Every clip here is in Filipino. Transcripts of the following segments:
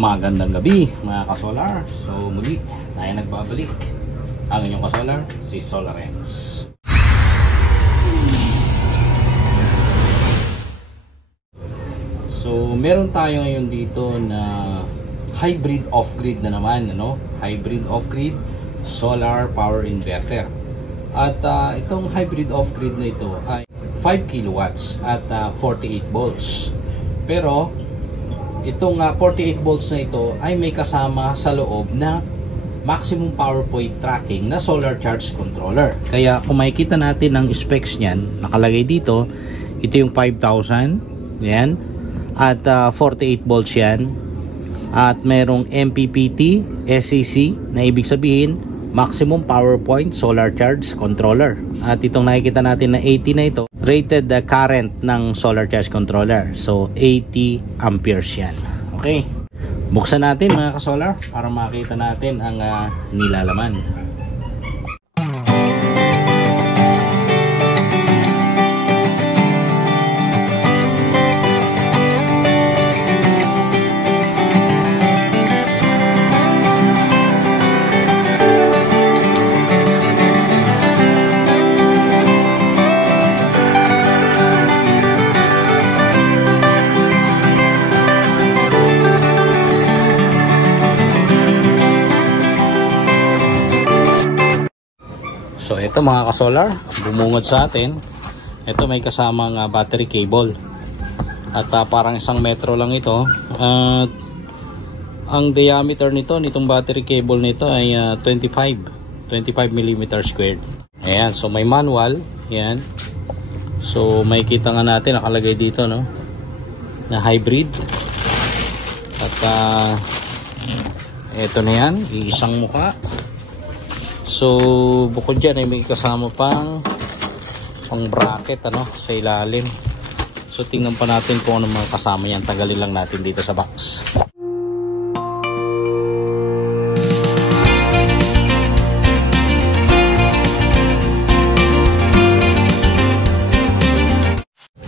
Magandang gabi mga kasolar. So muli tayo nagbabalik. Ang inyong kasolar, si Solarens. So meron tayo ngayon dito na hybrid off-grid na naman, ano? Hybrid off-grid solar power inverter. At itong hybrid off-grid na ito ay 5 kilowatts at 48 volts. Pero itong 48 volts na ito ay may kasama sa loob na maximum power point tracking na solar charge controller. Kaya kung makikita natin ang specs niyan, nakalagay dito, ito yung 5,000, yan, at 48 volts yan, at merong MPPT, SCC, na ibig sabihin maximum power point solar charge controller. At itong nakikita natin na 80 na ito, rated the current ng solar charge controller. So 80 amperes yan. Okay, buksan natin mga kasolar para makita natin ang nilalaman. So ito mga kasolar, bumungad sa atin. Ito may kasamang battery cable. At parang 1 metro lang ito. At ang diameter nitong battery cable nito ay 25 mm squared. Ayan, so may manual, yan. So may kita nga natin nakalagay dito, no, na hybrid. At ito na yan, isang mukha. So bukod dyan ay may kasama pang bracket, ano, sa ilalim. So tingnan pa natin kung ano mga kasama yan. Tagalin lang natin dito sa box.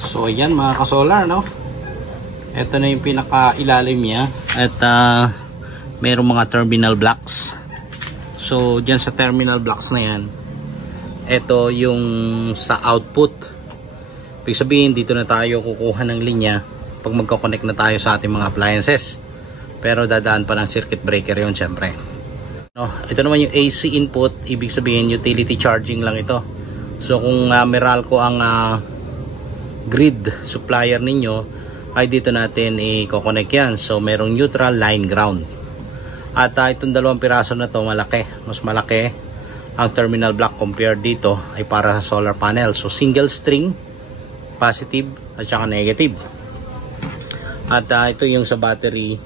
So ayan mga kasolar, no, ito na yung pinaka ilalim niya. At mayroong mga terminal blocks. So dyan sa terminal blocks na yan, ito yung sa output. Ibig sabihin dito na tayo kukuha ng linya pag magkoconnect na tayo sa ating mga appliances. Pero dadaan pa ng circuit breaker yun syempre, no? Ito naman yung AC input. Ibig sabihin utility charging lang ito. So kung Meralco ang grid supplier ninyo, ay dito natin i-connect yan. So merong neutral, line, ground. At itong dalawang piraso na to malaki, mas malaki ang terminal block compared dito ay para sa solar panel. So single string, positive at saka negative. At ito yung sa battery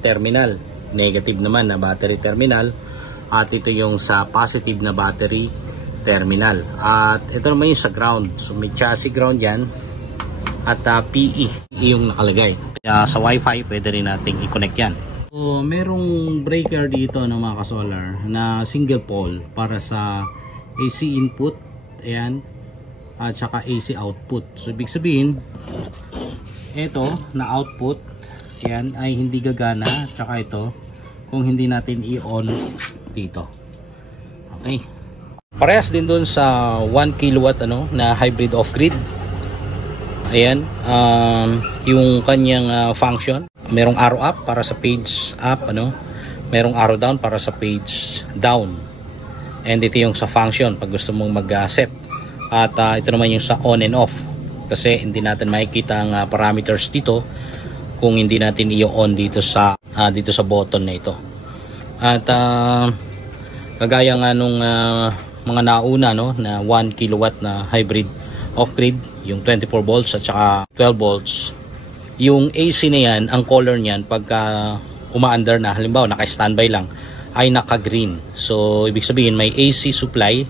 terminal, negative naman na battery terminal. At ito yung sa positive na battery terminal. At ito naman yung sa ground. So may chassis ground yan. At PE yung nakalagay. Kaya sa wifi pwede rin nating i-connect yan. So, merong breaker dito ng mga kasolar na single pole para sa AC input, ayan, at saka AC output. So ibig sabihin ito na output, ayan, ay hindi gagana, at saka ito kung hindi natin i-on dito. Okay, parehas din dun sa 1 kilowatt ano na hybrid off-grid. Ayan, yung kanyang function, merong arrow up para sa page up, ano, merong arrow down para sa page down. And ito yung sa function pag gusto mong mag-set. At ito naman yung sa on and off, kasi hindi natin makikita ang parameters dito kung hindi natin i-on dito sa button na ito. At kagaya nga nung mga nauna, no, na 1 kilowatt na hybrid off-grid, yung 24 volts at saka 12 volts, yung AC na yan, ang color niyan pagka uma-under na, halimbawa naka-standby lang, ay naka-green. So ibig sabihin may AC supply,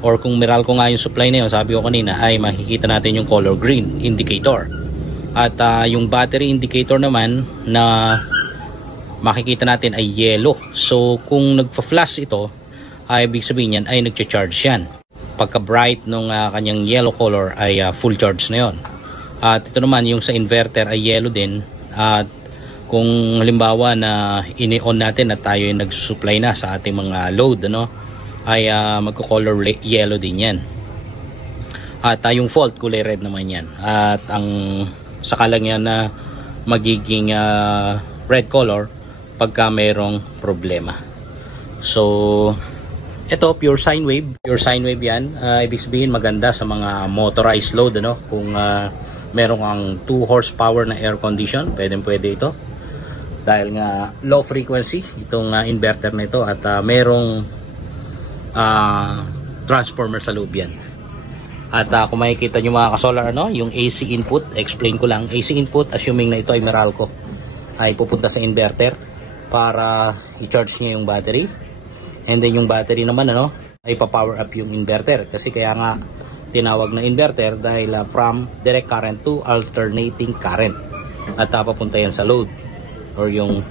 or kung Meralco nga yung supply na yun, sabi ko kanina, ay makikita natin yung color green indicator. At yung battery indicator naman na makikita natin ay yellow. So kung nagfa-flash ito, ay ibig sabihin yan ay nagcha-charge yan. Pagka bright nung kanyang yellow color ay full charge na yon. At ito naman yung sa inverter ay yellow din. At kung halimbawa na ini-on natin at tayo ay nagsusupply na sa ating mga load, ano, ay magko-color yellow din yan. At yung fault kulay red naman yan. At ang saka lang yan na magiging red color pagka mayroong problema. So ito pure sine wave. Pure sine wave yan. Ibig sabihin maganda sa mga motorized load, ano? Kung meron kang 2 horsepower na air condition, pwede ito. Dahil nga low frequency itong inverter na ito at merong transformer sa loob yan. At kung makikita nyo mga ka-solar, ano, yung AC input, explain ko lang. AC input, assuming na ito ay Meralco, ay pupunta sa inverter para i-charge niya yung battery. And then yung battery naman, ano, ay pa-power up yung inverter. Kasi kaya nga tinawag na inverter dahil from direct current to alternating current. At papunta yan sa load or yung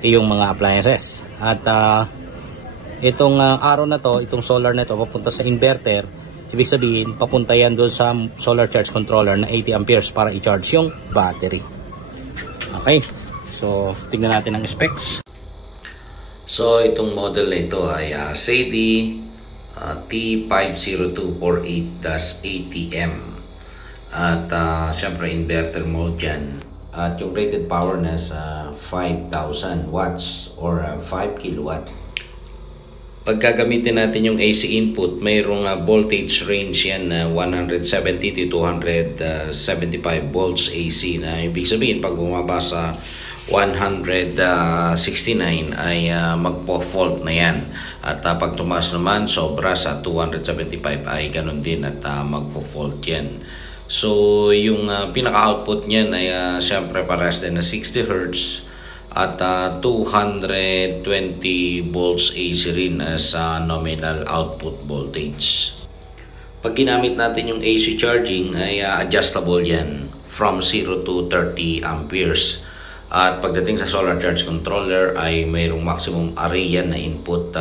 mga appliances. At itong araw na to, itong solar na to papunta sa inverter. Ibig sabihin papunta yan doon sa solar charge controller na 80 amperes para i-charge yung battery. Okay, so tignan natin ang specs. So itong model na ito ay SADI T50248-ATM at syempre inverter mode yan. At yung rated power na sa 5,000 watts or 5 kilowatt. Pagkagamitin natin yung AC input, mayroong voltage range yan na 170 to 275 volts AC, na ibig sabihin pag bumaba sa 169 ay magpo-fault na yan. At pag tumaas naman sobra sa 275 ay ganun din at magpo-fault yan. So yung pinaka-output niyan ay syempre parehas din na 60 Hz at 220 volts AC rin as nominal output voltage. Pag ginamit natin yung AC charging ay adjustable yan from 0 to 30 amperes. At pagdating sa solar charge controller ay mayroong maximum array yan na input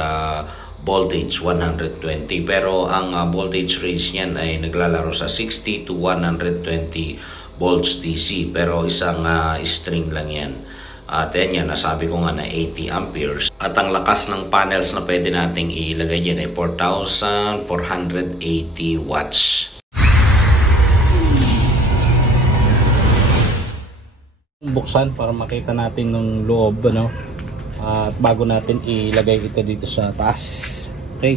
voltage 120, pero ang voltage range niyan ay naglalaro sa 60 to 120 volts DC, pero isang string lang yan. At yan, nasabi ko nga na 80 amperes. At ang lakas ng panels na pwede nating ilagay dyan ay 4,480 watts. Buksan para makita natin ng loob, ano? At bago natin ilagay ito dito sa taas. Okay.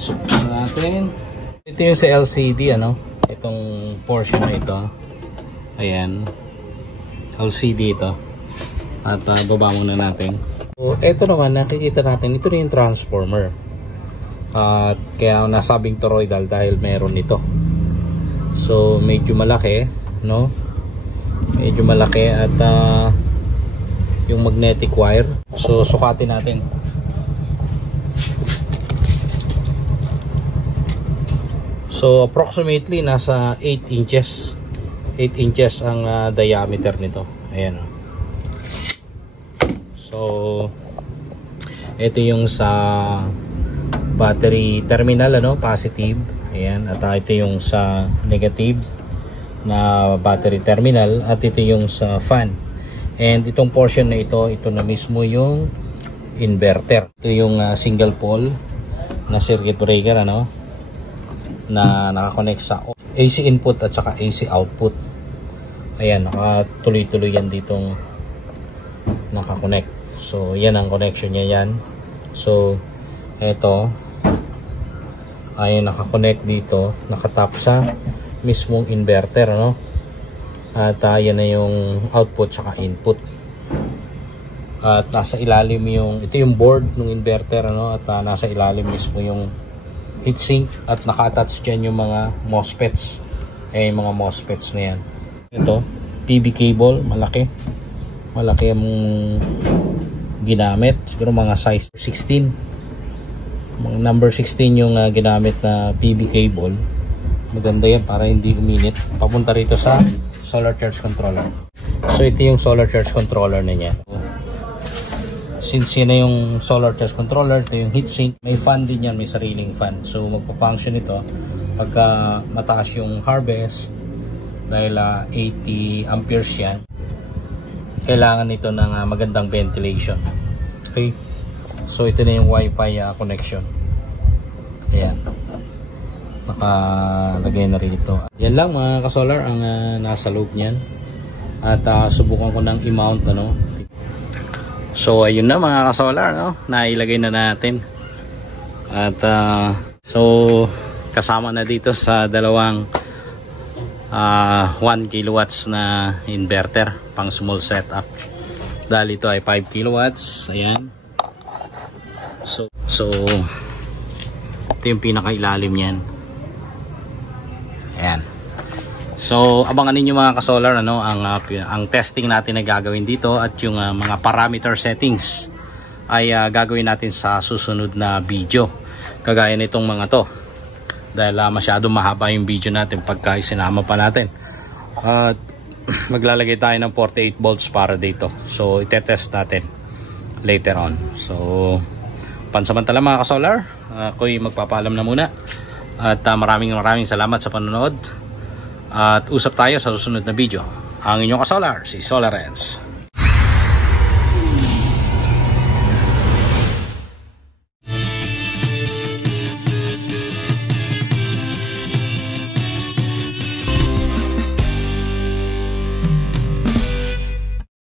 Subok natin. Ito yung sa LCD, ano? Itong portion na ito. Ayan. LCD ito. At baba muna natin. So, ito naman, nakikita natin, ito na yung transformer. At kaya nasabing toroidal dahil meron ito. So, medyo malaki, no? Medyo malaki at yung magnetic wire. So, sukatin natin. So approximately nasa 8 inches. 8 inches ang diameter nito. Ayan. So ito yung sa battery terminal, ano, positive. Ayan, at ito yung sa negative na battery terminal, at ito yung sa fan. And itong portion na ito na mismo yung inverter. Ito yung single pole na circuit breaker, ano, na nakakonect sa AC input at saka AC output. Ayan, nakatuloy-tuloy yan ditong nakakonect. So yan ang connection niya yan. So eto ay nakakonect dito, nakatap sa mismong inverter, ano? At yan na yung output saka input. At nasa ilalim yung, ito yung board ng inverter, ano? At nasa ilalim mismo yung heatsink at naka-attach dyan yung mga MOSFETs yung mga MOSFETs na yan. Ito, PB cable, malaki ang ginamit, siguro mga size 16, mga number 16 yung ginamit na PB cable. Maganda yan para hindi uminit, papunta rito sa solar charge controller. So ito yung solar charge controller na niya. Since yun na yung solar charge controller, ito yung heatsink, may fan din yan, may sariling fan. So magpa-function ito pagka mataas yung harvest, dahil 80 amperes yan, kailangan nito ng magandang ventilation. Okay, so ito na yung wifi connection. Ayan, nakalagay na rin ito. Yan lang mga kasolar ang nasa loob niyan. At subukan ko ng i-mount ano. So ayun na mga kasolar, no? Nailagay na natin. At so kasama na dito sa dalawang 1 kilowatts na inverter pang small setup. Dahil ito ay 5 kilowatts. Ayan. So ito yung pinakailalim niyan. Ayan. So abangan niyo mga kasolar ano ang testing natin na gagawin dito, at yung mga parameter settings ay gagawin natin sa susunod na video. Kagaya nitong mga to. Dahil masyado mahaba yung video natin pagka isinama pa natin. At maglalagay tayo ng 48 volts para dito. So itetest natin later on. So pansamantala mga kasolar, ako'y magpapaalam na muna. At maraming salamat sa panonood. At usap tayo sa susunod na video. Ang inyong kasolar, si Solarens.